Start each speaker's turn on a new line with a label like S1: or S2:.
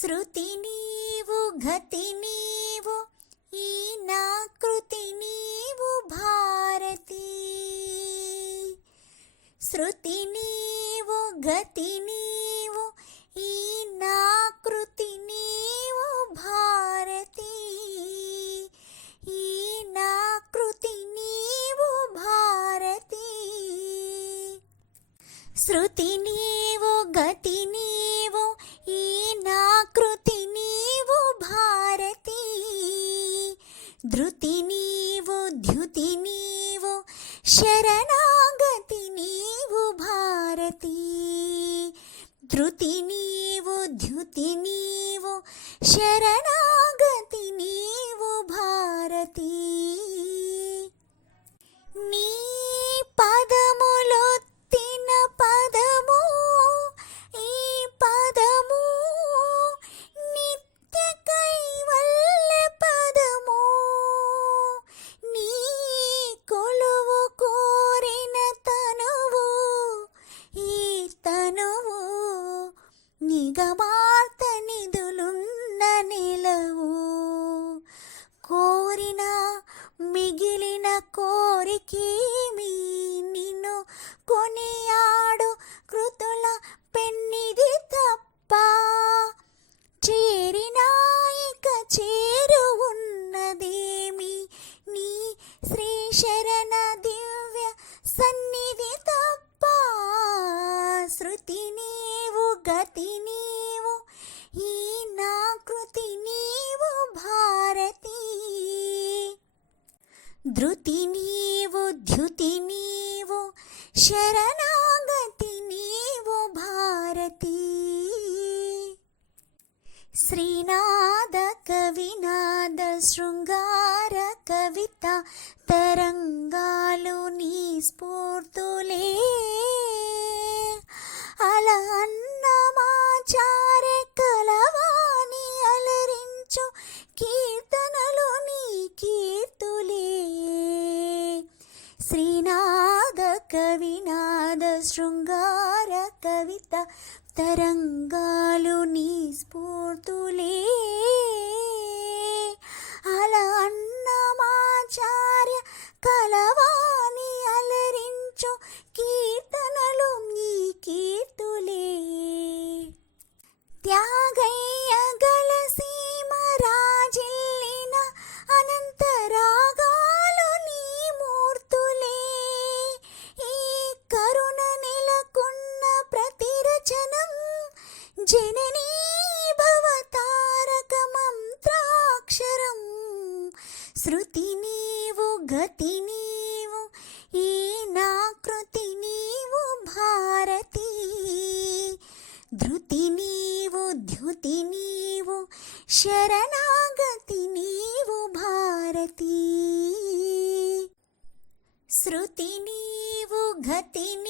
S1: శృతి నీవు గతి నీవు ఈ నా కృతి నీవు భారతి. శృతి నీవు గతి నీవు ఈ నా కృతి నీవు భారతి. ఈ నా కృతి నీవు భారతి. శృతి నీవు గతి నీవు ధృతి నీవు ధ్యుతి నీవు శరణాగతి నీవు భారతి. ధృతి నీవు ధ్యుతి నీవు శరణా నిగమార్త నిధులున్న నిలవు. కోరిన మిగిలిన కోరికేమి నిన్ను కొనియాడు కృతుల పెన్నిది తప్ప. చేరినాయిక ఇక చేరు ఉన్నదేమి నీ శ్రీ శరణ దివ్య సన్ ధృతి నీవు ధ్యుతి నీవు శరణాగతి నీవు భారతి. శ్రీనాద కవినాద శృంగార కవిత తరంగాలు నీ స్ఫూర్తులే. అల కలవాణి అలరించు కీర్తనలు నీకి కవినాద శృంగార కవిత తరంగాలు నీ స్ఫూర్తులే. అలా అన్నమాచార్య కలవాణి అలరించు కీర్తనలు నీ కీర్తులే. త్యాగై జననీ భవతారక మంత్రాక్షరం శృతి నీవు గతి నీవు ఈ నాకృతి నీవు భారతి. ధృతి నీవు ధ్యుతి నీవు శరణాగతి నీవు భారతి. శృతి నీవు గతి నీవు